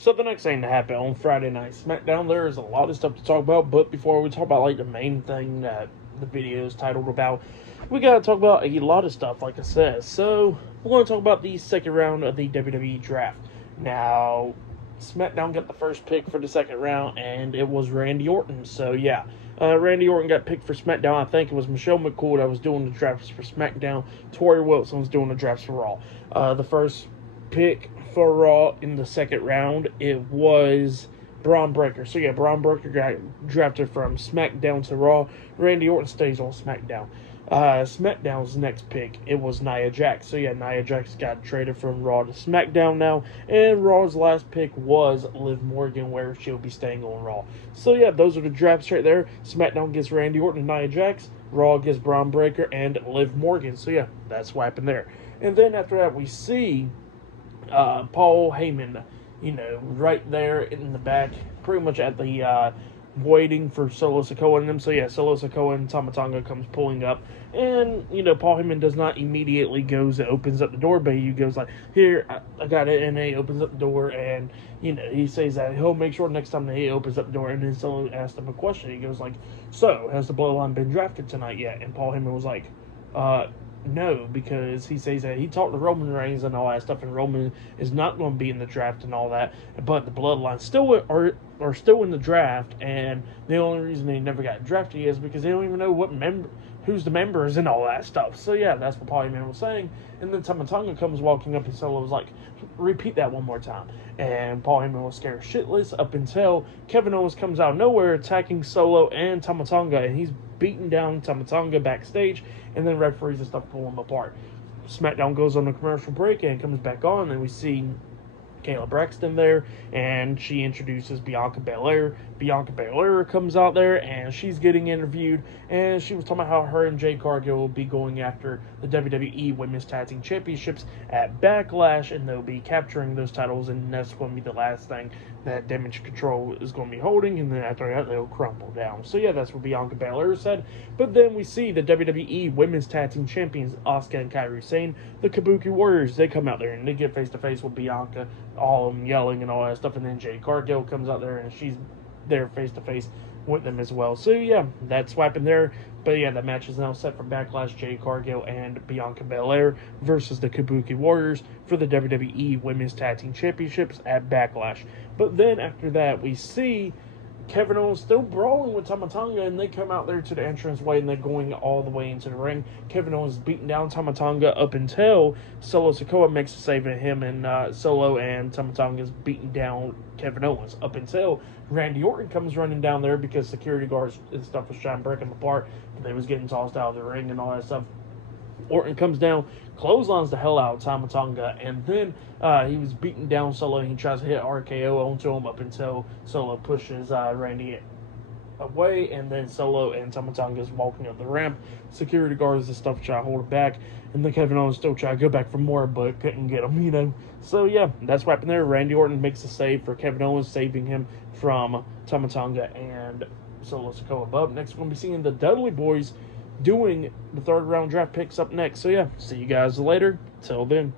So the next thing to happen on Friday night SmackDown, there is a lot of stuff to talk about. But before we talk about like the main thing that the video is titled about, we gotta talk about a lot of stuff, like I said. So we're gonna talk about the second round of the WWE draft. Now, SmackDown got the first pick for the second round, and it was Randy Orton. So yeah, Randy Orton got picked for SmackDown. I think it was Michelle McCool that was doing the drafts for SmackDown. Tori Wilson was doing the drafts for Raw. The first pick for Raw in the second round, it was Braun Breaker. So yeah, Braun Breaker got drafted from SmackDown to Raw. Randy Orton stays on SmackDown. SmackDown's next pick, it was Nia Jax. So yeah, Nia Jax got traded from Raw to SmackDown now. And Raw's last pick was Liv Morgan, where she'll be staying on Raw. So yeah, those are the drafts right there. SmackDown gets Randy Orton and Nia Jax. Raw gets Braun Breaker and Liv Morgan. So yeah, that's what happened there. And then after that, we see Paul Heyman, right there in the back, pretty much at the waiting for Solo Sikoa and them. So yeah, Solo Sikoa and Tama Tonga comes pulling up, and Paul Heyman does not immediately goes and opens up the door, but he goes like, "Here, I got it," and he opens up the door, and he says that he'll make sure next time that he opens up the door. And then Solo asks him a question. He goes like, "So, has the Bloodline been drafted tonight yet?" And Paul Heyman was like, no, because he says that he talked to Roman Reigns and all that stuff, and Roman is not going to be in the draft and all that, but the Bloodline still are still in the draft, and the only reason they never got drafted is because they don't even know who's the members and all that stuff. So yeah, that's what Paul Heyman was saying. And then Tama Tonga comes walking up, and Solo was like, "Repeat that one more time." And Paul Heyman was scared shitless up until Kevin Owens comes out of nowhere attacking Solo and Tama Tonga, and he's beating down Tama Tonga backstage, and then referees and stuff pull them apart. SmackDown goes on a commercial break and comes back on, and we see Kayla Braxton there, and she introduces Bianca Belair. Bianca Belair comes out there, and she's getting interviewed, and she was talking about how her and Jade Cargill will be going after the WWE Women's Tag Team Championships at Backlash, and they'll be capturing those titles, and that's going to be the last thing that Damage Control is going to be holding, and then after that, they'll crumble down. So yeah, that's what Bianca Belair said. But then we see the WWE Women's Tag Team Champions, Asuka and Kairi Sane, the Kabuki Warriors. They come out there, and they get face-to-face with Bianca, all of them yelling and all that stuff, and then Jade Cargill comes out there, and she's there face-to-face with them as well. So yeah, that's what happened there. But yeah, the match is now set for Backlash. Jade Cargill and Bianca Belair versus the Kabuki Warriors for the WWE Women's Tag Team Championships at Backlash. But then after that, we see Kevin Owens still brawling with Tama Tonga, and they come out there to the entranceway, and they're going all the way into the ring. Kevin Owens beating down Tama Tonga up until Solo Sikoa makes a save at him, and Solo and Tama Tonga is beating down Kevin Owens up until Randy Orton comes running down there because security guards and stuff was trying to break them apart, but they was getting tossed out of the ring and all that stuff. Orton comes down, clotheslines the hell out of Tama Tonga, and then he was beating down Solo, and he tries to hit RKO onto him up until Solo pushes Randy away, and then Solo and Tama Tonga is walking up the ramp. Security guards and stuff try to hold it back, and then Kevin Owens still try to go back for more, but couldn't get him, So yeah, that's what happened there. Randy Orton makes a save for Kevin Owens, saving him from Tama Tonga and Solo Sikoa. But next, we're going to be seeing the Dudley Boys doing the third round draft picks up next. So yeah, see you guys later. Till then.